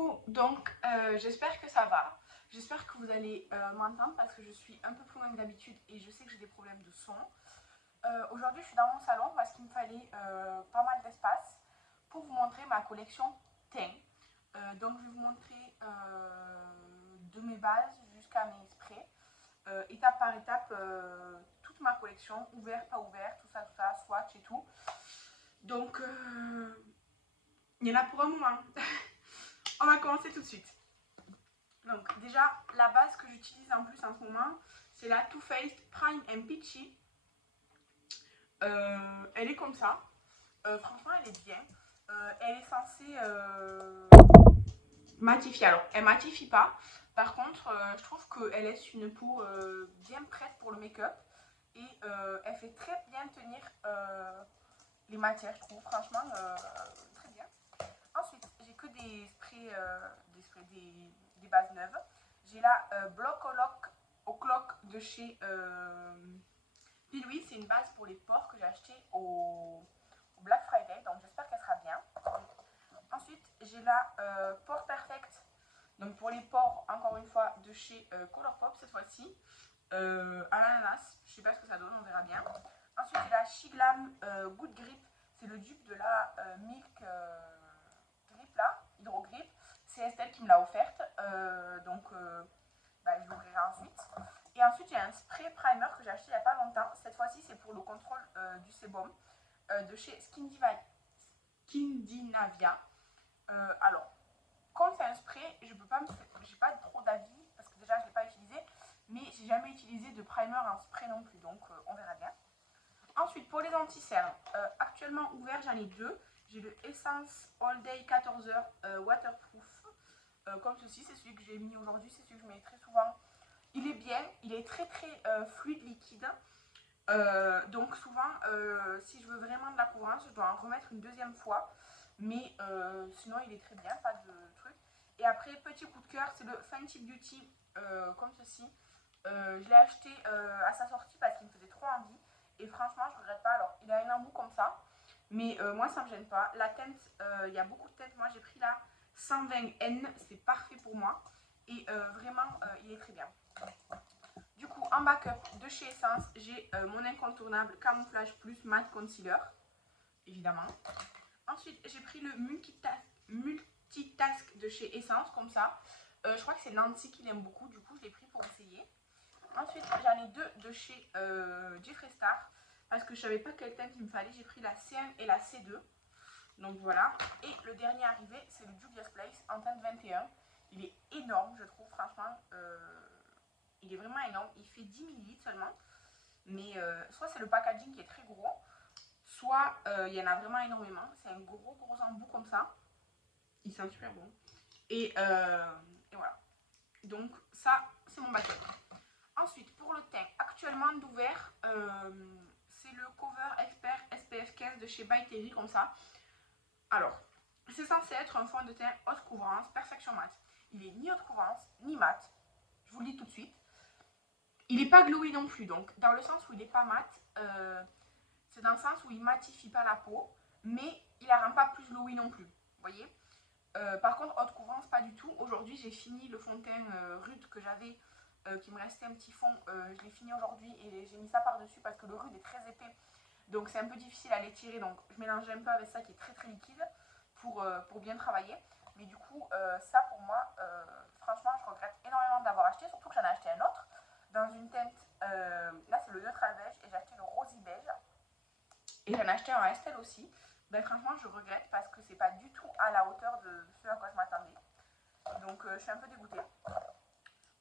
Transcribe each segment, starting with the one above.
Coucou, donc j'espère que ça va. J'espère que vous allez m'entendre parce que je suis un peu plus loin que d'habitude et je sais que j'ai des problèmes de son. Aujourd'hui, je suis dans mon salon parce qu'il me fallait pas mal d'espace pour vous montrer ma collection teint. Donc, je vais vous montrer de mes bases jusqu'à mes sprays, étape par étape, toute ma collection, ouvert, pas ouvert, tout ça, swatch et tout. Donc, il y en a pour un moment. On va commencer tout de suite. Donc déjà, la base que j'utilise en plus en ce moment, c'est la Too Faced Prime and Peachy. Elle est comme ça. Franchement, elle est bien. Elle est censée matifier. Alors, elle matifie pas. Par contre, je trouve qu'elle laisse une peau bien prête pour le make-up. Et elle fait très bien tenir les matières, je trouve. Franchement, très bien. Ensuite, j'ai que des sprays, des bases neuves. J'ai la Block au Clock de chez Pilwi. C'est une base pour les pores que j'ai acheté au Black Friday. Donc j'espère qu'elle sera bien. Ensuite, j'ai la Pore Perfect. Donc pour les pores, encore une fois, de chez Colourpop cette fois-ci. À l'ananas. Je sais pas ce que ça donne, on verra bien. Ensuite, j'ai la Shiglam Good Grip. C'est le dupe de la Milk Grip là, Hydro Grip. C'est Estelle qui me l'a offerte. Je l'ouvrirai ensuite. Et ensuite, j'ai un spray primer que j'ai acheté il n'y a pas longtemps. Cette fois-ci, c'est pour le contrôle du sébum de chez Skindinavia. Alors, comme c'est un spray, je peux pas j'ai pas trop d'avis parce que déjà je l'ai pas utilisé, mais j'ai jamais utilisé de primer en spray non plus, donc on verra bien. Ensuite, pour les anti-cernes, actuellement ouvert, j'en ai deux. J'ai le Essence All Day 14h Waterproof, comme ceci. C'est celui que j'ai mis aujourd'hui, c'est celui que je mets très souvent. Il est bien, il est très fluide, liquide. Donc souvent, si je veux vraiment de la couvrance, je dois en remettre une deuxième fois. Mais sinon, il est très bien, pas de truc. Et après, petit coup de cœur, c'est le Fenty Beauty, comme ceci. Je l'ai acheté à sa sortie parce qu'il me faisait trop envie. Et franchement, je regrette pas. Alors, il a un embout comme ça. Mais moi, ça me gêne pas. La teinte, il y a beaucoup de teintes. Moi, j'ai pris la 120N. C'est parfait pour moi. Et vraiment, il est très bien. Du coup, en backup de chez Essence, j'ai mon incontournable Camouflage Plus Matte Concealer. Évidemment. Ensuite, j'ai pris le multitask de chez Essence, comme ça. Je crois que c'est Nancy qui l'aime beaucoup. Du coup, je l'ai pris pour essayer. Ensuite, j'en ai deux de chez Jeffree Star. Parce que je savais pas quelle teinte il me fallait. J'ai pris la C1 et la C2. Donc voilà. Et le dernier arrivé, c'est le Juvia's Place en teinte 21. Il est énorme, je trouve, franchement. Il est vraiment énorme. Il fait 10 ml seulement. Mais soit c'est le packaging qui est très gros, soit il y en a vraiment énormément. C'est un gros embout comme ça. Il sent super bon. Et voilà. Donc ça, c'est mon backup. Ensuite, pour le teint, actuellement d'ouvert, c'est le Cover Expert SPF 15 de chez By Terry, comme ça. Alors, c'est censé être un fond de teint haute couvrance, perfection mat. Il est ni haute couvrance, ni mat. Je vous le dis tout de suite. Il n'est pas glowy non plus, donc dans le sens où il n'est pas mat, c'est dans le sens où il matifie pas la peau, mais il la rend pas plus glowy non plus. Vous voyez. Par contre, haute couvrance, pas du tout. Aujourd'hui, j'ai fini le fond de teint rude que j'avais, qui me restait un petit fond. Je l'ai fini aujourd'hui et j'ai mis ça par-dessus parce que le rude est très épais. Donc c'est un peu difficile à l'étirer. Donc je mélange un peu avec ça qui est très liquide pour bien travailler. Mais du coup, ça pour moi, franchement, je regrette énormément d'avoir acheté. Surtout que j'en ai acheté un autre dans une teinte. Là, c'est le neutral beige et j'ai acheté le rosy beige. Et j'en ai acheté un à Estelle aussi. Ben, franchement, je regrette parce que c'est pas du tout à la hauteur de ce à quoi je m'attendais. Donc, je suis un peu dégoûtée.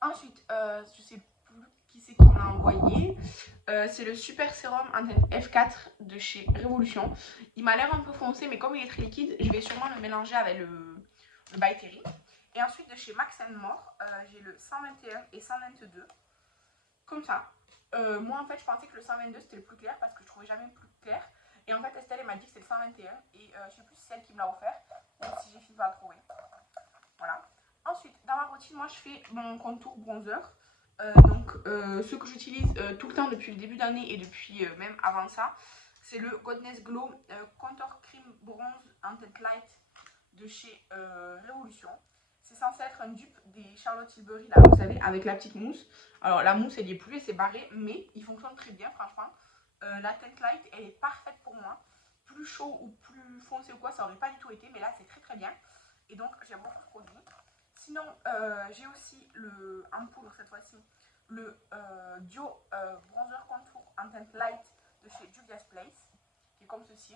Ensuite, je sais plus qui c'est qui me l'a envoyé. C'est le Super Sérum en teinte F4 de chez Révolution. Il m'a l'air un peu foncé, mais comme il est très liquide, je vais sûrement le mélanger avec le By Terry. Et ensuite, de chez Max More, j'ai le 121 et 122. Comme ça. Moi, en fait, je pensais que le 122 c'était le plus clair parce que je trouvais jamais le plus clair. Et en fait, Estelle m'a dit que c'était le 121. Et je sais plus si c'est elle qui me l'a offert ou si j'ai fini par le trouver. Voilà. Ensuite, dans ma routine, moi, je fais mon contour bronzer. Ce que j'utilise tout le temps depuis le début d'année et depuis même avant ça, c'est le Goddess Glow Contour Cream Bronze en teinte light de chez Révolution. C'est censé être un dupe des Charlotte Tilbury, là, vous savez, avec la petite mousse. Alors, la mousse, elle est plus, c'est barré, mais il fonctionne très bien, franchement. La teinte light, elle est parfaite pour moi. Plus chaud ou plus foncé ou quoi, ça aurait pas du tout été, mais là, c'est très très bien. Et donc, j'aime beaucoup ce produit. Sinon, j'ai aussi en poudre cette fois-ci, le Duo Bronzer Contour en teinte light de chez Juvia's Place, qui est comme ceci.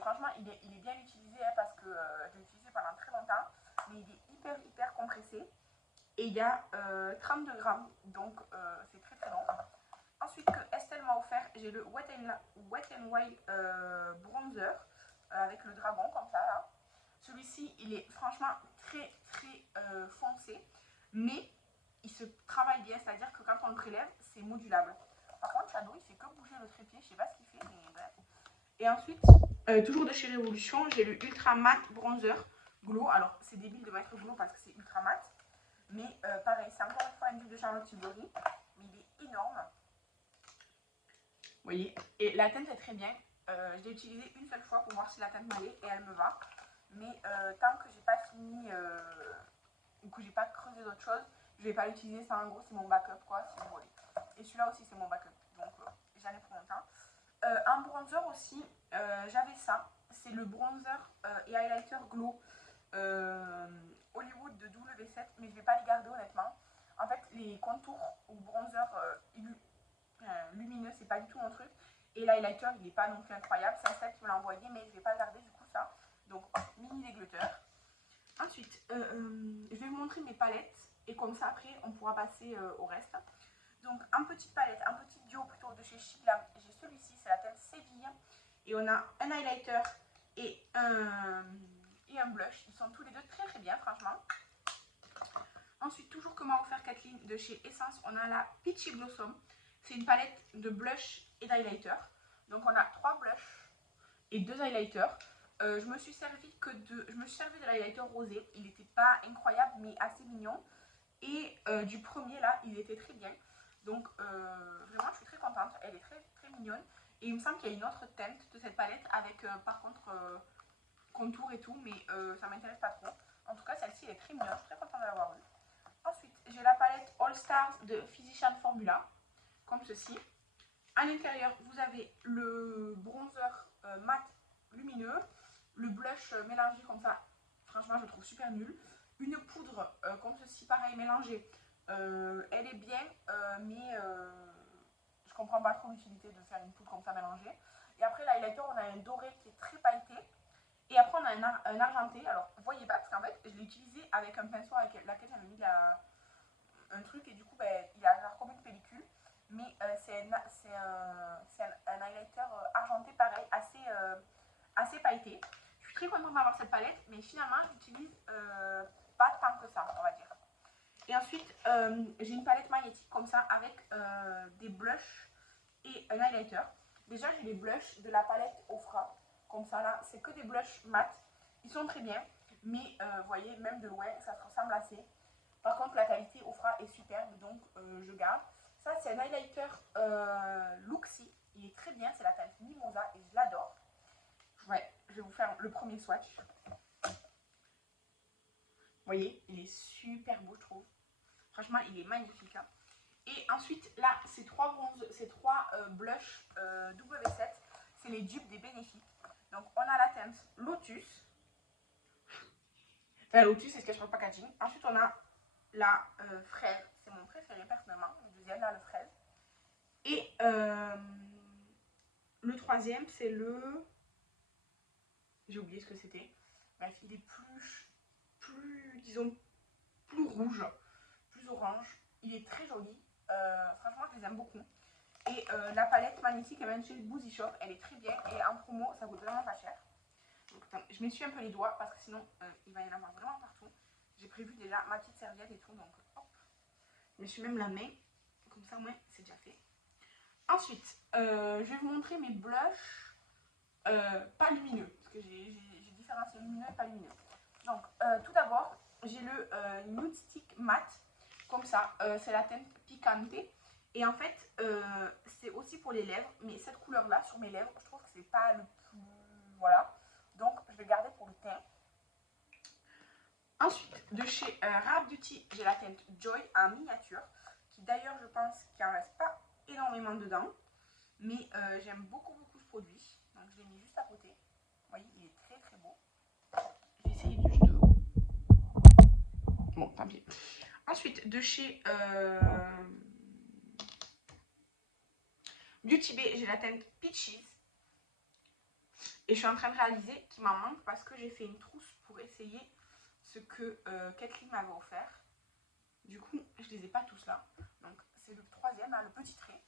Franchement, il est bien utilisé hein, parce que je l'ai utilisé pendant très longtemps, mais il est hyper compressé. Et il y a 32 grammes, donc c'est très très long. Ensuite, que Estelle m'a offert, j'ai le Wet n Wild Bronzer avec le dragon, comme ça là. Celui-ci, il est franchement très très foncé, mais il se travaille bien, c'est-à-dire que quand on le prélève, c'est modulable. Par contre, Shadow, il fait que bouger le trépied, je sais pas ce qu'il fait, mais bref. Et ensuite, toujours de chez Révolution, j'ai le Ultra Matte Bronzer Glow. Alors, c'est débile de mettre Glow parce que c'est ultra mat. Mais pareil, c'est encore une fois une dupe de Charlotte Tilbury. Mais il est énorme. Vous voyez. Et la teinte est très bien. Je l'ai utilisée une seule fois pour voir si la teinte m'allait et elle me va. Mais tant que j'ai pas fini ou que j'ai pas creusé d'autres choses, je vais pas l'utiliser. Ça, en gros, c'est mon backup, quoi, si vous voulez. Et celui-là aussi, c'est mon backup. Donc, j'en ai pour longtemps. Un bronzer aussi, j'avais ça. C'est le bronzer et highlighter Glow Hollywood de W7, mais je vais pas les garder honnêtement. En fait, les contours ou bronzer lumineux, c'est pas du tout mon truc. Et l'highlighter, il n'est pas non plus incroyable. C'est Estelle qui me l'a envoyé, mais je vais pas le garder du coup ça. Donc, mini dégluteur. Ensuite, je vais vous montrer mes palettes. Et comme ça, après, on pourra passer au reste. Donc, un petit palette, un petit duo plutôt de chez Chiglam. J'ai celui-ci, c'est la teinte Séville. Et on a un highlighter et un blush. Ils sont tous les deux très très bien, franchement. Ensuite, toujours que m'a offert Kathleen de chez Essence, on a la Peachy Blossom. C'est une palette de blush et d'highlighter. Donc, on a 3 blushs et 2 highlighters. Je me suis servi de l'highlighter rosé. Il n'était pas incroyable, mais assez mignon. Et du premier, là, il était très bien. Donc, vraiment, je suis très contente. Elle est très, très mignonne. Et il me semble qu'il y a une autre teinte de cette palette avec, par contre, contour et tout. Mais ça m'intéresse pas trop. En tout cas, celle-ci, elle est très mignonne. Je suis très contente de l'avoir eue. Ensuite, j'ai la palette All Stars de Physician Formula. Comme ceci. À l'intérieur, vous avez le bronzer mat lumineux. Le blush mélangé comme ça. Franchement, je le trouve super nul. Une poudre comme ceci, pareil, mélangée. Elle est bien, mais je comprends pas trop l'utilité de faire une poudre comme ça mélangée. Et après, l'highlighter, on a un doré qui est très pailleté. Et après, on a un argenté. Alors, vous voyez pas, parce qu'en fait, je l'ai utilisé avec un pinceau avec lequel j'avais mis un truc. Et du coup, ben, il a l'air comme une pellicule. Mais c'est un highlighter argenté, pareil, assez pailleté. Je suis très contente d'avoir cette palette, mais finalement, j'utilise pas tant que ça, on va dire. Et ensuite, j'ai une palette magnétique comme ça avec des blushs et un highlighter. Déjà, j'ai les blushs de la palette Ofra. Comme ça, là, c'est que des blushs mat. Ils sont très bien, mais vous voyez, même de loin, ça se ressemble assez. Par contre, la qualité Ofra est superbe, donc je garde. Ça, c'est un highlighter Luxie. Il est très bien, c'est la teinte Mimosa et je l'adore. Ouais, je vais vous faire le premier swatch. Vous voyez, il est super beau, je trouve. Franchement, il est magnifique. Hein. Et ensuite, là, ces trois blushs W7, c'est les dupes des bénéfices. Donc, on a la teinte Lotus. La Lotus, c'est ce qu'il y a sur le packaging. Ensuite, on a la fraise. C'est mon préféré, personnellement. Le deuxième, là, le fraise. Et le troisième, c'est le... J'ai oublié ce que c'était. Bref, il est disons, plus rouge, plus orange. Il est très joli. Franchement, je les aime beaucoup. Et la palette magnétique, elle vient chez Boozy Shop. Elle est très bien. Et en promo, ça coûte vraiment pas cher. Donc, attends, je m'essuie un peu les doigts parce que sinon, il va y en avoir vraiment partout. J'ai prévu déjà ma petite serviette et tout. Donc, hop. Je m'essuie même la main. Comme ça, au moins, c'est déjà fait. Ensuite, je vais vous montrer mes blushs pas lumineux. Parce que j'ai différencié lumineux et pas lumineux. Donc, tout d'abord, j'ai le Nude Stick Matte. Comme ça, c'est la teinte Picante. Et en fait, c'est aussi pour les lèvres. Mais cette couleur-là, sur mes lèvres, je trouve que c'est pas le plus... Voilà. Donc, je vais garder pour le teint. Ensuite, de chez Rare Beauty, j'ai la teinte Joy en miniature, qui d'ailleurs, je pense qu'il n'en reste pas énormément dedans. Mais j'aime beaucoup ce produit. Donc, je l'ai mis juste à côté. Vous voyez, il est très très beau. Je vais essayer juste de... Bon, tant pis. Ensuite, de chez Beauty Bay, j'ai la teinte Peaches. Et je suis en train de réaliser qu'il m'en manque parce que j'ai fait une trousse pour essayer ce que Kathleen m'avait offert. Du coup, je les ai pas tous là. Donc, c'est le troisième, là, le petit trait.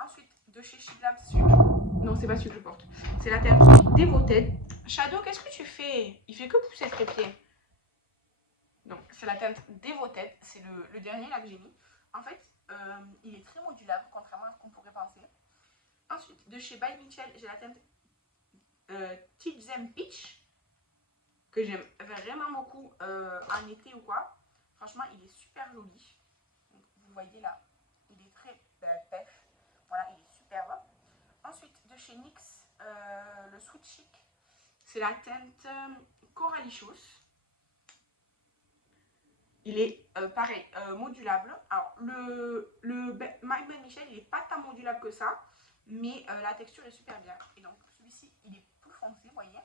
Ensuite, de chez Shiblab, non, c'est pas celui que je porte. C'est la teinte Devoted. Shadow, qu'est-ce que tu fais? Il fait que pousser le trépied. Donc, c'est la teinte Devoted. C'est le dernier là que j'ai mis. En fait, il est très modulable, contrairement à ce qu'on pourrait penser. Ensuite, de chez By Mitchell, j'ai la teinte Tizem Peach, que j'aime vraiment beaucoup en été ou quoi. Franchement, il est super joli. Donc, vous voyez là, il est très pêche. Voilà, il est superbe. Ensuite, de chez NYX, le Sweet Chic, c'est la teinte Coralicious. Il est pareil, modulable. Alors, le My By Michel, il n'est pas tant modulable que ça, mais la texture est super bien. Et donc, celui-ci, il est plus foncé, vous voyez.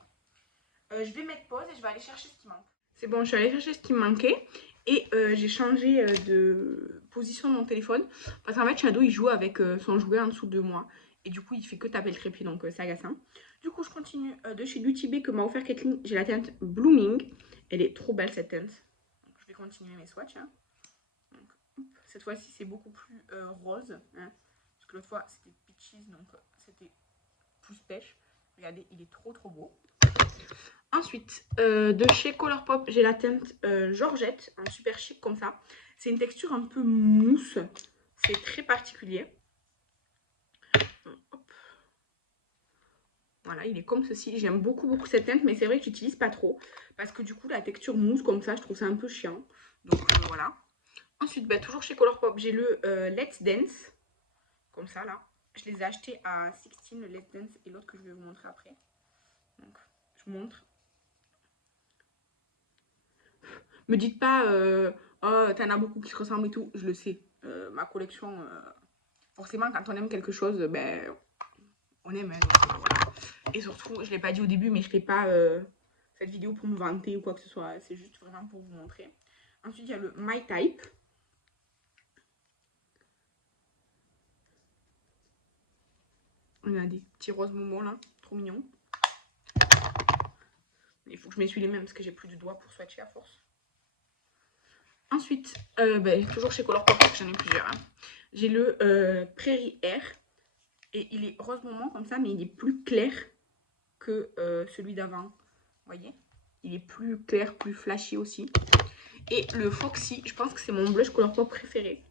Je vais mettre pause et je vais aller chercher ce qui manque. C'est bon, je suis allée chercher ce qui me manquait. Et j'ai changé de position de mon téléphone. Parce qu'en fait, Shadow, il joue avec son jouet en dessous de moi. Et du coup, il fait que taper le trépied, donc c'est agaçant. Du coup, je continue de chez Beauty Bay que m'a offert Kathleen. J'ai la teinte Blooming. Elle est trop belle, cette teinte. Donc, je vais continuer mes swatchs. Hein. Donc, cette fois-ci, c'est beaucoup plus rose. Hein. Parce que l'autre fois, c'était peaches, donc c'était plus pêche. Regardez, il est trop beau. Ensuite, de chez Colourpop, j'ai la teinte Georgette, en super chic comme ça. C'est une texture un peu mousse. C'est très particulier. Hop. Voilà, il est comme ceci. J'aime beaucoup cette teinte, mais c'est vrai que j'utilise pas trop. Parce que du coup, la texture mousse comme ça, je trouve ça un peu chiant. Donc voilà. Ensuite, bah, toujours chez Colourpop, j'ai le Let's Dance. Comme ça, là. Je les ai achetés à 16, le Let's Dance et l'autre que je vais vous montrer après. Donc, je vous montre. Me dites pas, oh, t'en as beaucoup qui se ressemblent et tout. Je le sais. Ma collection, forcément, quand on aime quelque chose, ben, on aime. Hein, donc, voilà. Et surtout, je ne l'ai pas dit au début, mais je ne fais pas cette vidéo pour me vanter ou quoi que ce soit. C'est juste vraiment pour vous montrer. Ensuite, il y a le My Type. On a des petits roses moments là, trop mignons. Il faut que je m'essuie les mains parce que j'ai plus de doigts pour swatcher à force. Ensuite, toujours chez Colourpop, parce que j'en ai plusieurs. Hein. J'ai le Prairie Air. Et il est rose moment comme ça, mais il est plus clair que celui d'avant. Vous voyez? Il est plus clair, plus flashy aussi. Et le Foxy, je pense que c'est mon blush Colourpop préféré.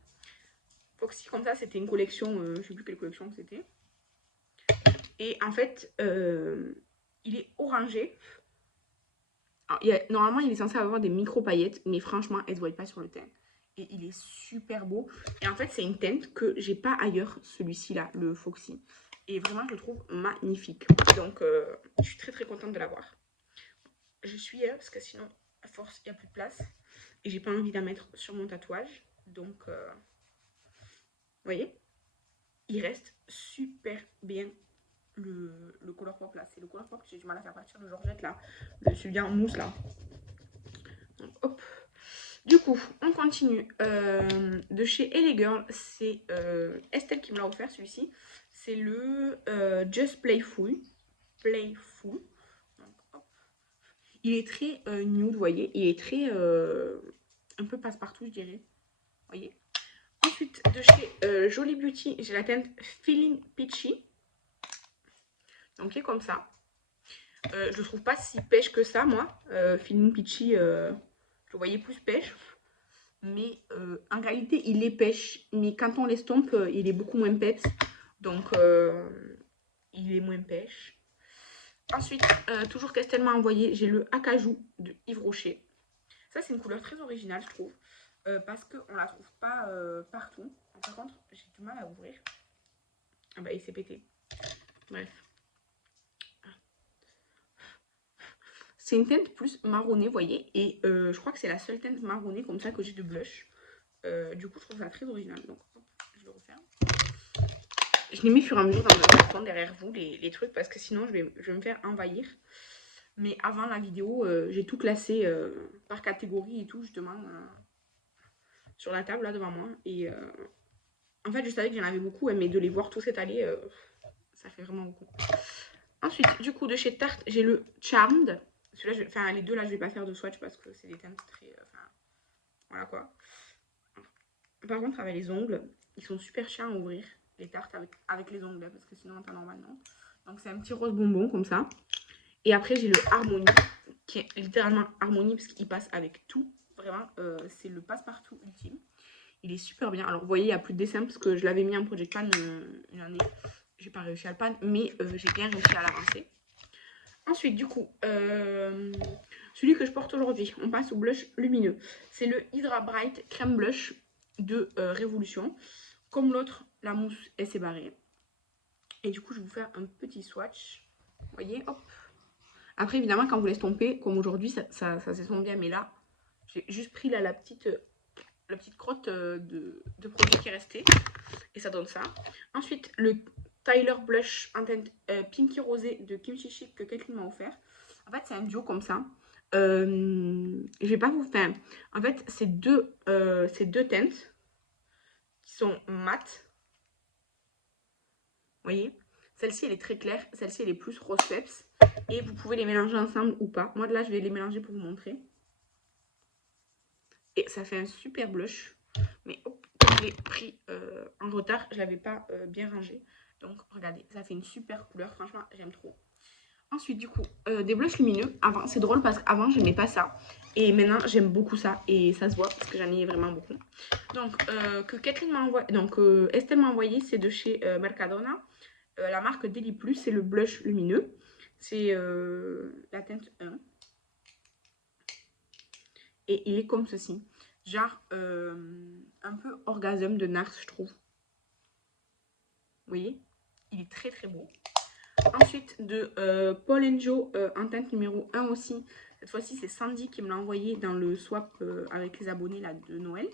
Foxy comme ça, c'était une collection, je ne sais plus quelle collection c'était. Et en fait, il est orangé. Alors, normalement, il est censé avoir des micro-paillettes, mais franchement, elles ne se voient pas sur le teint. Et il est super beau. Et en fait, c'est une teinte que j'ai pas ailleurs, celui-ci là, le Foxy. Et vraiment, je le trouve magnifique. Donc, je suis très contente de l'avoir. Je suis, parce que sinon, à force, il n'y a plus de place. Et j'ai pas envie de la mettre sur mon tatouage. Donc, vous voyez, il reste super bien le Colourpop là. C'est le Colourpop que j'ai du mal à faire partir de Georgette là. Celui en mousse là. Donc, hop. Du coup, on continue. De chez LA Girl, c'est Estelle qui me l'a offert celui-ci. C'est le Just Playful. Playful. Donc, hop. Il est très nude, vous voyez. Il est très un peu passe-partout, je dirais. Vous voyez. Ensuite, de chez Jolie Beauty, j'ai la teinte Feeling Peachy. Donc, qui est comme ça. Je le trouve pas si pêche que ça, moi. Feeling Peachy, je le voyais plus pêche. Mais en réalité, il est pêche. Mais quand on l'estompe, il est beaucoup moins peps. Donc, il est moins pêche. Ensuite, toujours qu'Estelle m'a envoyé, j'ai le Acajou de Yves Rocher. Ça, c'est une couleur très originale, je trouve. Parce qu'on ne la trouve pas partout. Par contre, j'ai du mal à ouvrir. Ah bah, il s'est pété. Bref. C'est une teinte plus marronnée, vous voyez. Et je crois que c'est la seule teinte marronnée comme ça que j'ai de blush. Du coup, je trouve ça très original. Donc, hop, je le refais. Je les mets au fur et à mesure dans le carton derrière vous, les trucs, parce que sinon, je vais me faire envahir. Mais avant la vidéo, j'ai tout classé par catégorie et tout, justement, sur la table, là, devant moi. Et en fait, je savais que j'en avais beaucoup, mais de les voir tous s'étaler, ça fait vraiment beaucoup. Ensuite, du coup, de chez Tarte, j'ai le Charmed. Celui-là, enfin, les deux, là, je vais pas faire de swatch parce que c'est des teintes très... enfin, voilà, quoi. Par contre, avec les ongles, ils sont super chiants à ouvrir, les tartes avec les ongles, parce que sinon, en temps normal, non. Donc, c'est un petit rose bonbon, comme ça. Et après, j'ai le Harmonie, qui est littéralement Harmonie, parce qu'il passe avec tout. Vraiment, c'est le passe-partout ultime. Il est super bien. Alors, vous voyez, il n'y a plus de dessin, parce que je l'avais mis en Project Pan une année. J'ai pas réussi à le pan, mais j'ai bien réussi à l'avancer. Ensuite, du coup, celui que je porte aujourd'hui, on passe au blush lumineux. C'est le Hydra Bright Crème Blush de Révolution. Comme l'autre, la mousse, elle s'est barrée. Et du coup, je vais vous faire un petit swatch. Vous voyez, hop. Après, évidemment, quand vous l'estompez, comme aujourd'hui, ça s'estompe bien. Mais là, j'ai juste pris là, la petite crotte de produit qui est restée. Et ça donne ça. Ensuite, le Tyler Blush en teinte Pinky Rosé de Kimchi Chic que quelqu'un m'a offert. En fait, c'est un duo comme ça. Je vais pas vous faire. En fait, c'est deux teintes qui sont mates. Vous voyez, celle-ci, elle est très claire. Celle-ci, elle est plus rose peps. Et vous pouvez les mélanger ensemble ou pas. Moi, de là, je vais les mélanger pour vous montrer. Et ça fait un super blush. Mais hop, comme je l'ai pris en retard, je ne l'avais pas bien rangé. Donc, regardez, ça fait une super couleur. Franchement, j'aime trop. Ensuite, du coup, des blushs lumineux. Avant, c'est drôle parce qu'avant, je n'aimais pas ça. Et maintenant, j'aime beaucoup ça. Et ça se voit parce que j'en ai vraiment beaucoup. Donc, que Kathleen m'a envoyé. Donc, Estelle m'a envoyé, c'est de chez Mercadona. La marque Deli Plus, c'est le blush lumineux. C'est la teinte 1. Et il est comme ceci. Genre, un peu orgasme de Nars, je trouve. Vous voyez, il est très très beau. Ensuite, de Paul & Joe en teinte numéro 1 aussi. Cette fois-ci, c'est Sandy qui me l'a envoyé dans le swap avec les abonnés là, de Noël.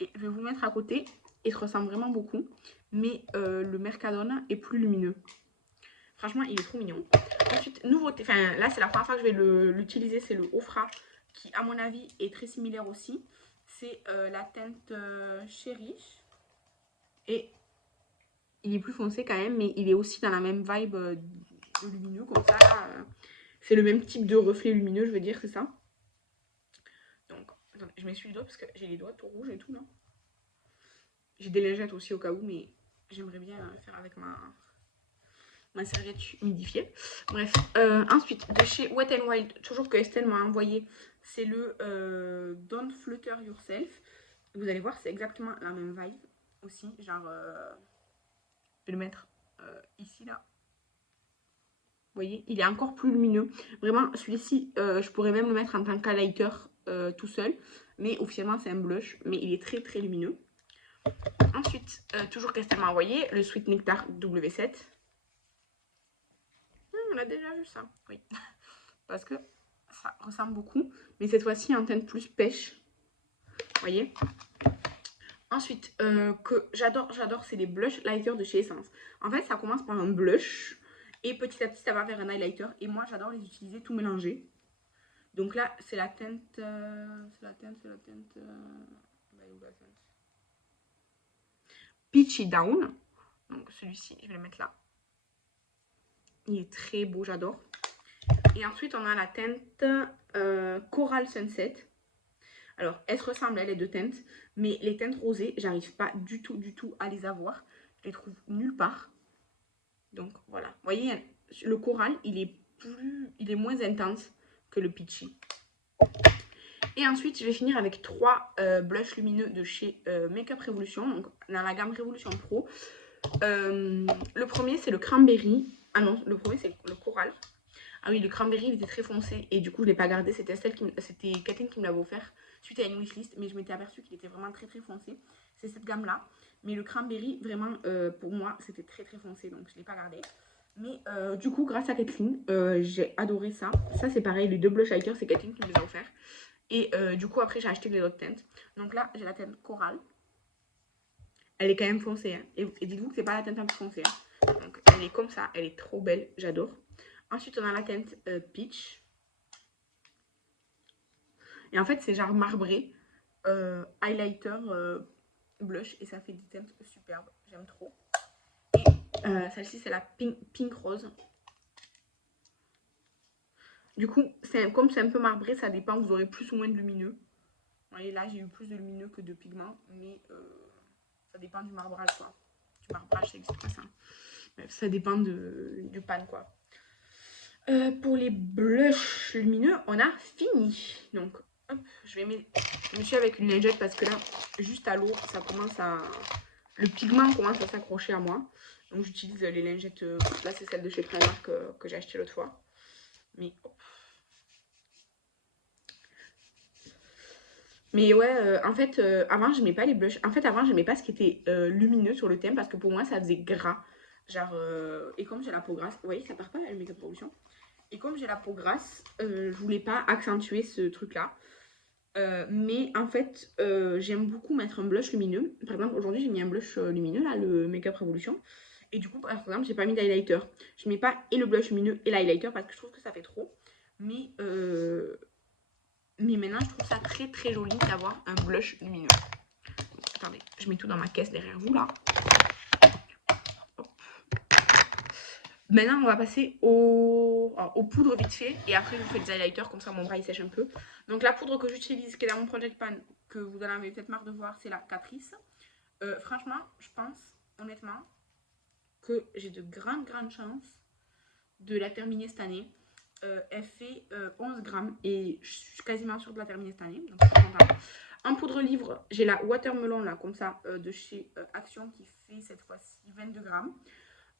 Et je vais vous mettre à côté. Il se ressemble vraiment beaucoup. Mais le Mercadona est plus lumineux. Franchement, il est trop mignon. Ensuite, nouveauté. Enfin, là, c'est la première fois que je vais l'utiliser. C'est le Ofra qui, à mon avis, est très similaire aussi. C'est la teinte Cherish. Et il est plus foncé quand même, mais il est aussi dans la même vibe de lumineux, comme ça. C'est le même type de reflet lumineux, je veux dire, c'est ça. Donc, attendez, je m'essuie le doigt parce que j'ai les doigts tout rouges et tout, là. J'ai des lingettes aussi au cas où, mais j'aimerais bien faire avec ma serviette humidifiée. Bref, ensuite, de chez Wet n Wild, toujours que Estelle m'a envoyé, c'est le Don't Flutter Yourself. Vous allez voir, c'est exactement la même vibe aussi, genre... je vais le mettre ici, là. Vous voyez, il est encore plus lumineux. Vraiment, celui-ci, je pourrais même le mettre en tant qu'highlighter tout seul. Mais officiellement, c'est un blush. Mais il est très, très lumineux. Ensuite, toujours qu'Estelle m'a envoyé, le Sweet Nectar W7. On a déjà vu ça, oui. Parce que ça ressemble beaucoup. Mais cette fois-ci, en teinte plus pêche. Vous voyez. Ensuite, que j'adore, c'est les blush lighters de chez Essence. En fait, ça commence par un blush. Et petit à petit, ça va vers un highlighter. Et moi, j'adore les utiliser tout mélangés. Donc là, c'est la teinte... Peachy Down. Donc celui-ci, je vais le mettre là. Il est très beau, j'adore. Et ensuite, on a la teinte Coral Sunset. Alors, elles se ressemblent, les deux teintes. Mais les teintes rosées, j'arrive pas du tout à les avoir. Je les trouve nulle part. Donc, voilà. Vous voyez, le coral, il est moins intense que le peachy. Et ensuite, je vais finir avec 3 blushs lumineux de chez Makeup Revolution, donc dans la gamme Revolution Pro. Le premier, c'est le Cranberry. Ah non, le premier, c'est le Coral. Ah oui, le Cranberry, il était très foncé et du coup, je ne l'ai pas gardé. C'était Catherine qui me l'avait offert suite à une wishlist, mais je m'étais aperçue qu'il était vraiment très foncé. C'est cette gamme-là. Mais le Cranberry, vraiment, pour moi, c'était très foncé, donc je ne l'ai pas gardé. Mais du coup, grâce à Kathleen, j'ai adoré ça. Ça, c'est pareil, les deux blush highlighters, c'est Kathleen qui me les a offerts. Et du coup, après, j'ai acheté les autres teintes. Donc là, j'ai la teinte Coral. Elle est quand même foncée. Hein. Et dites-vous que c'est pas la teinte un peu foncée. Hein. Donc, elle est comme ça. Elle est trop belle. J'adore. Ensuite, on a la teinte Peach. Et en fait, c'est genre marbré. Highlighter blush. Et ça fait des teintes superbes. J'aime trop. Et celle-ci, c'est la pink Rose. Du coup, comme c'est un peu marbré, ça dépend. Vous aurez plus ou moins de lumineux. Vous voyez, là, j'ai eu plus de lumineux que de pigments. Mais ça dépend du marbrage, quoi. Du marbrage, ça n'existe pas ça. Ça dépend du pan, quoi. Pour les blushs lumineux, on a fini. Donc, hop, je me suis avec une lingette parce que là, juste à l'eau, ça commence à... Le pigment commence à s'accrocher à moi. Donc, j'utilise les lingettes. Là, c'est celle de chez Primark que j'ai acheté l'autre fois. Mais, hop. Mais ouais, en fait, avant, je n'aimais pas les blushs. En fait, avant, je n'aimais pas ce qui était lumineux sur le thème parce que pour moi, ça faisait gras. Genre, et comme j'ai la peau grasse, vous voyez, ça part pas la Make-up Revolution. Et comme j'ai la peau grasse, je voulais pas accentuer ce truc-là. Mais en fait, j'aime beaucoup mettre un blush lumineux. Par exemple, aujourd'hui, j'ai mis un blush lumineux, là, le Make-up Revolution. Et du coup, par exemple, j'ai pas mis d'highlighter. Je mets pas et le blush lumineux et l'highlighter parce que je trouve que ça fait trop. Mais maintenant, je trouve ça très très joli d'avoir un blush lumineux. Attendez, je mets tout dans ma caisse derrière vous, là. Hop. Maintenant, on va passer aux poudres vite fait. Et après, je vous fais des highlighters, comme ça mon bras il sèche un peu. Donc, la poudre que j'utilise, qui est dans mon Project Pan, que vous en avez peut-être marre de voir, c'est la Catrice. Franchement, je pense, honnêtement, que j'ai de grandes chances de la terminer cette année. Elle fait 11 grammes et je suis quasiment sûre de la terminer cette année. Donc, je suis contente. En poudre livre, j'ai la Watermelon, là, comme ça, de chez Action, qui fait cette fois-ci 22 grammes.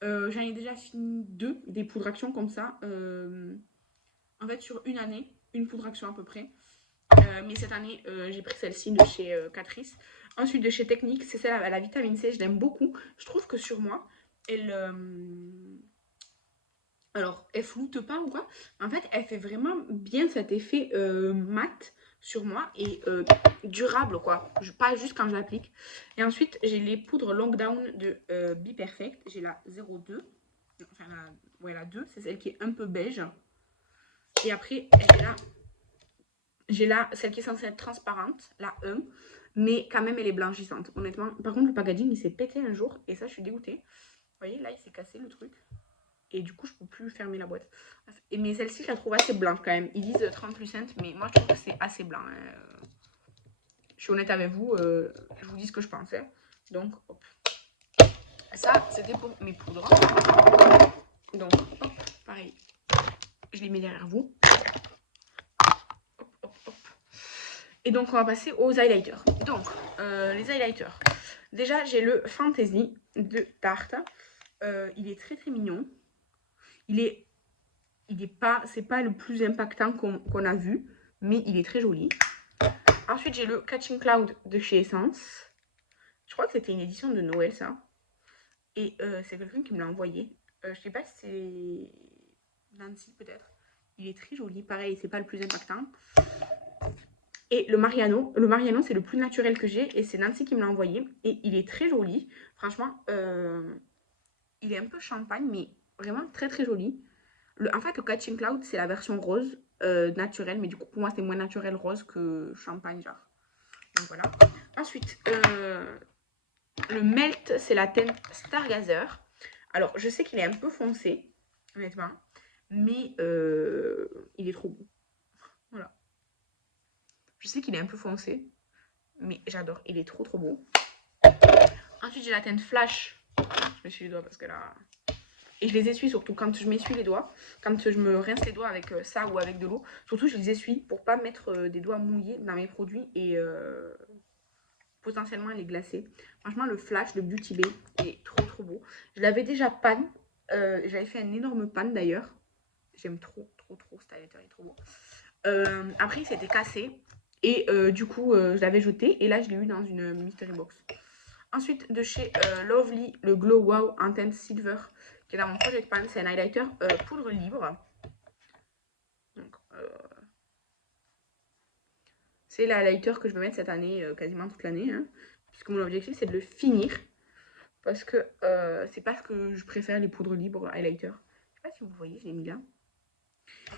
J'en ai déjà fini 2 des poudres Action comme ça. En fait, sur une année, une poudre Action à peu près. Mais cette année, j'ai pris celle-ci de chez Catrice. Ensuite, de chez Technique, c'est celle à la vitamine C. Je l'aime beaucoup. Je trouve que sur moi, elle... alors, elle floute pas ou quoi. En fait, elle fait vraiment bien cet effet mat sur moi et durable, quoi. Pas juste quand je l'applique. Et ensuite, j'ai les poudres Long Down de Be Perfect. J'ai la 02. Enfin, la 2. C'est celle qui est un peu beige. Et après, j'ai là celle qui est censée être transparente, la 1. Mais quand même, elle est blanchissante. Honnêtement, par contre, le packaging, il s'est pété un jour. Et ça, je suis dégoûtée. Vous voyez, là, il s'est cassé le truc. Et du coup, je peux plus fermer la boîte. Mais celle-ci, je la trouve assez blanche quand même. Ils disent 30%, mais moi, je trouve que c'est assez blanc. Hein. Je suis honnête avec vous, je vous dis ce que je pensais. Donc, hop. Ça, c'était pour mes poudres. Donc, hop, pareil. Je les mets derrière vous. Hop, hop, hop. Et donc, on va passer aux highlighters. Donc, les highlighters. Déjà, j'ai le Fantasy de Tarte. Il est très, très mignon. C'est pas le plus impactant qu'on a vu, mais il est très joli. Ensuite, j'ai le Catching Cloud de chez Essence. Je crois que c'était une édition de Noël, ça. Et c'est quelqu'un qui me l'a envoyé. Je sais pas si c'est Nancy, peut-être. Il est très joli. Pareil, c'est pas le plus impactant. Et le Mariano. Le Mariano, c'est le plus naturel que j'ai. Et c'est Nancy qui me l'a envoyé. Et il est très joli. Franchement, il est un peu champagne, mais vraiment très très joli. En fait, le Catching Cloud, c'est la version rose naturelle. Mais du coup, pour moi, c'est moins naturel rose que champagne, genre. Donc voilà. Ensuite, le Melt, c'est la teinte Stargazer. Alors, je sais qu'il est un peu foncé, honnêtement. Mais il est trop beau. Voilà. Je sais qu'il est un peu foncé. Mais j'adore. Il est trop trop beau. Ensuite, j'ai la teinte Flash. Je me suis les doigts parce que là... Et je les essuie surtout quand je m'essuie les doigts. Quand je me rince les doigts avec ça ou avec de l'eau. Surtout, je les essuie pour pas mettre des doigts mouillés dans mes produits. Et potentiellement, les glacer. Franchement, le Flash, le Beauty Bay, est trop trop beau. Je l'avais déjà pan. J'avais fait un énorme pan d'ailleurs. J'aime trop trop trop cet highlighter, il est trop beau. Après, il s'était cassé. Et du coup, je l'avais jeté. Et là, je l'ai eu dans une mystery box. Ensuite, de chez Lovely, le Glow Wow en teinte Silver, qui est dans mon Project Pan. C'est un highlighter poudre libre. Donc, c'est l'highlighter que je vais mettre cette année, quasiment toute l'année. Hein, puisque mon objectif, c'est de le finir. Parce que c'est parce que je préfère les poudres libres highlighter. Je sais pas si vous voyez, je l'ai mis là.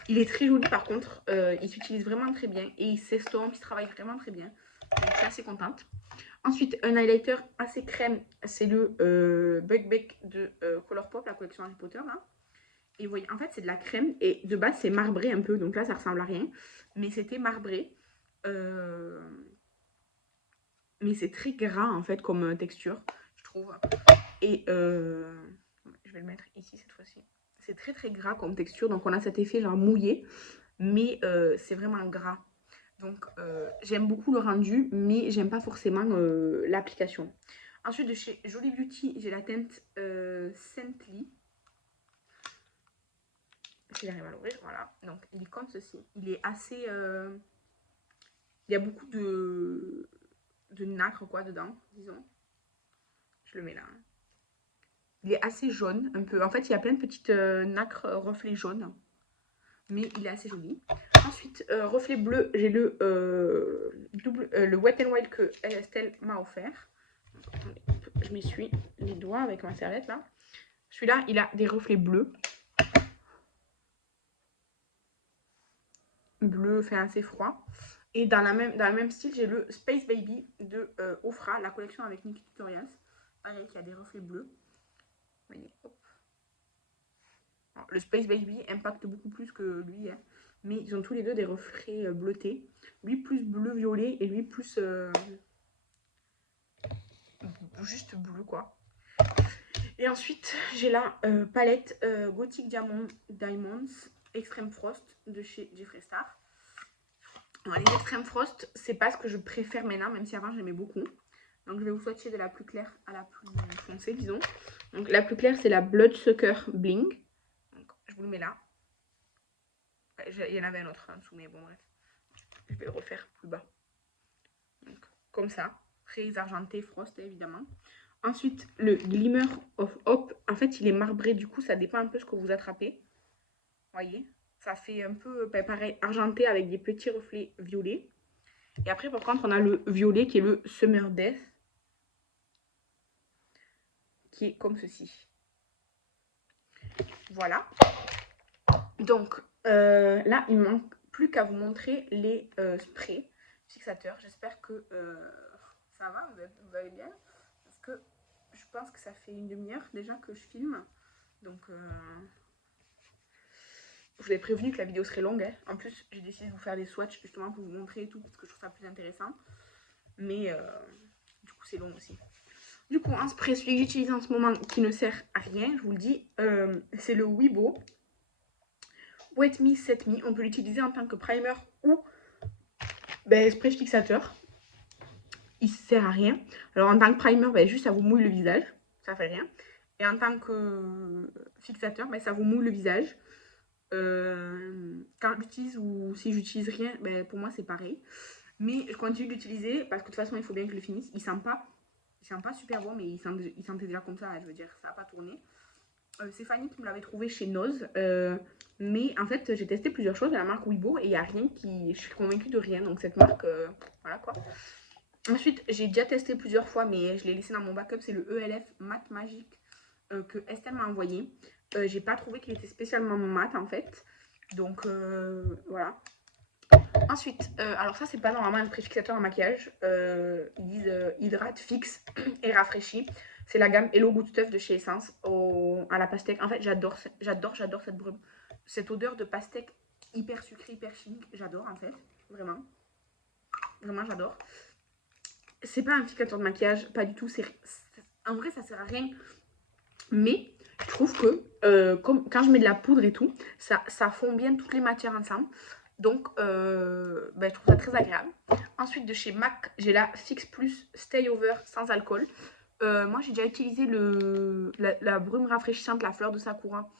Il est très joli par contre. Il s'utilise vraiment très bien. Et il s'estompe, il se travaille vraiment très bien. Donc je suis assez contente. Ensuite, un highlighter assez crème, c'est le Bug Bec de Colourpop, la collection Harry Potter là. Et vous voyez, en fait, c'est de la crème et de base, c'est marbré un peu. Donc là, ça ressemble à rien. Mais c'était marbré. Mais c'est très gras en fait comme texture, je trouve. Et je vais le mettre ici cette fois-ci. C'est très très gras comme texture. Donc on a cet effet genre mouillé. Mais c'est vraiment gras. Donc j'aime beaucoup le rendu, mais j'aime pas forcément l'application. Ensuite de chez Jolie Beauty, j'ai la teinte Scently. Si j'arrive à l'ouvrir, voilà. Donc il est comme ceci. Il est assez... il y a beaucoup de nacre quoi dedans, disons. Je le mets là. Hein. Il est assez jaune, un peu. En fait, il y a plein de petites nacres reflets jaunes. Mais il est assez joli. Ensuite, reflet bleu, j'ai le Wet n Wild que Estelle m'a offert. Je m'essuie les doigts avec ma serviette là. Celui-là, il a des reflets bleus. Bleu, fait assez froid. Et dans le même style, j'ai le Space Baby de Ofra, la collection avec Nikki Tutorials. Pareil, qui a des reflets bleus. Vous voyez, hop. Alors, le Space Baby impacte beaucoup plus que lui, hein. Mais ils ont tous les deux des reflets bleutés. Lui plus bleu-violet et lui plus juste bleu quoi. Et ensuite, j'ai la palette Gothic Diamonds Extreme Frost de chez Jeffree Star. Alors, les Extreme Frost, c'est pas ce que je préfère maintenant, même si avant j'aimais beaucoup. Donc je vais vous swatcher de la plus claire à la plus foncée, disons. Donc la plus claire, c'est la Bloodsucker Bling. Donc, je vous le mets là. Il y en avait un autre en dessous, mais bon bref. Je vais le refaire plus bas. Donc, comme ça, très argenté, frost évidemment. Ensuite, le Glimmer of Hope, en fait, il est marbré, du coup, ça dépend un peu ce que vous attrapez. Voyez, ça fait un peu pareil, argenté avec des petits reflets violets. Et après, par contre, on a le violet qui est le Summer Death, qui est comme ceci. Voilà. Donc, là, il ne me manque plus qu'à vous montrer les sprays fixateurs. J'espère que ça va, vous allez bien. Parce que je pense que ça fait une demi-heure déjà que je filme. Donc, je vous ai prévenu que la vidéo serait longue. Hein. En plus, j'ai décidé de vous faire des swatchs justement pour vous montrer et tout, parce que je trouve ça plus intéressant. Mais du coup, c'est long aussi. Du coup, un spray, celui que j'utilise en ce moment, qui ne sert à rien, je vous le dis, c'est le Wibo Wet Me, Set Me. On peut l'utiliser en tant que primer ou spray fixateur. Il ne sert à rien. Alors, en tant que primer, juste ça vous mouille le visage. Ça fait rien. Et en tant que fixateur, ça vous mouille le visage. Quand j'utilise ou si j'utilise rien, pour moi c'est pareil. Mais je continue d'utiliser parce que de toute façon il faut bien que je le finisse. Il sent pas super bon, mais il sentait déjà comme ça, je veux dire, ça n'a pas tourné. C'est Fanny qui me l'avait trouvé chez Noz. Mais en fait, j'ai testé plusieurs choses de la marque Wibo et il n'y a rien qui. Je suis convaincue de rien. Donc cette marque, voilà quoi. Ensuite, j'ai déjà testé plusieurs fois, mais je l'ai laissé dans mon backup. C'est le ELF Matte Magique que Estelle m'a envoyé. J'ai pas trouvé qu'il était spécialement mat en fait. Donc voilà. Ensuite, alors ça c'est pas normalement un préfixateur en maquillage. Ils disent hydrate, fixe et rafraîchit. C'est la gamme Hello Good Stuff de chez Essence à la pastèque. En fait, j'adore cette brume. Cette odeur de pastèque hyper sucrée, hyper chimique. J'adore en fait. Vraiment. Vraiment, j'adore. C'est pas un fixateur de maquillage, pas du tout. En vrai, ça sert à rien. Mais je trouve que quand je mets de la poudre et tout, ça fond bien toutes les matières ensemble. Donc, je trouve ça très agréable. Ensuite, de chez MAC, j'ai la Fix Plus Stay Over sans alcool. Moi, j'ai déjà utilisé la brume rafraîchissante, la fleur de Sakura,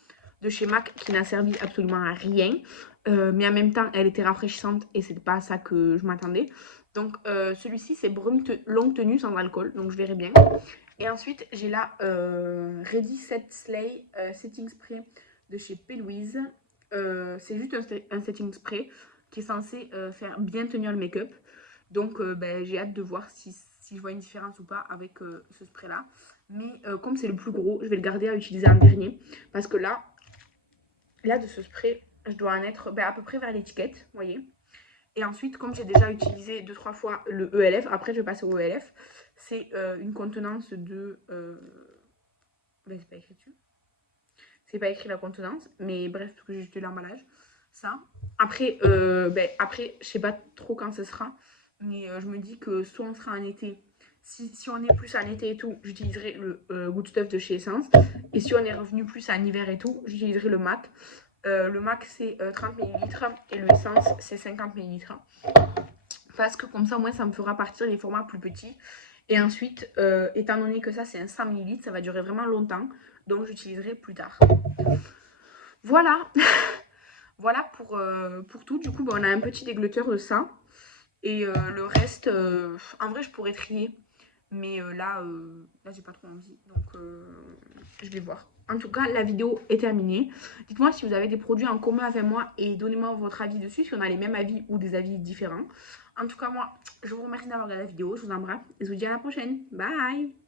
de chez MAC qui n'a servi absolument à rien. Mais en même temps, elle était rafraîchissante et c'était pas à ça que je m'attendais. Donc celui-ci, c'est Brume longue tenue sans alcool, donc je verrai bien. Et ensuite, j'ai la Ready Set Slay Setting Spray de chez P. Louise. C'est juste un setting spray qui est censé faire bien tenir le make-up. Donc ben, j'ai hâte de voir si je vois une différence ou pas avec ce spray là. Mais comme c'est le plus gros, je vais le garder à utiliser en dernier. Parce que là de ce spray, je dois en être ben, à peu près vers l'étiquette, vous voyez. Et ensuite, comme j'ai déjà utilisé 2-3 fois le ELF, après je vais passer au ELF, c'est une contenance de... ben, c'est pas écrit dessus. C'est pas écrit la contenance, mais bref, parce que j'ai jeté l'emballage. Ça. Après, après, je sais pas trop quand ce sera, mais je me dis que soit on sera en été. Si on est plus en été et tout, j'utiliserai le Good Stuff de chez Essence. Et si on est revenu plus en hiver et tout, j'utiliserai le MAC. Le MAC, c'est 30 ml et le Essence, c'est 50 ml. Parce que comme ça, moi, ça me fera partir les formats plus petits. Et ensuite, étant donné que ça, c'est un 100 ml, ça va durer vraiment longtemps. Donc, j'utiliserai plus tard. Voilà. Voilà pour tout. Du coup, on a un petit déglutteur de ça. Et le reste, en vrai, je pourrais trier. Mais là, j'ai pas trop envie. Donc, je vais voir. En tout cas, la vidéo est terminée. Dites-moi si vous avez des produits en commun avec moi et donnez-moi votre avis dessus, si on a les mêmes avis ou des avis différents. En tout cas, moi, je vous remercie d'avoir regardé la vidéo. Je vous embrasse et je vous dis à la prochaine. Bye!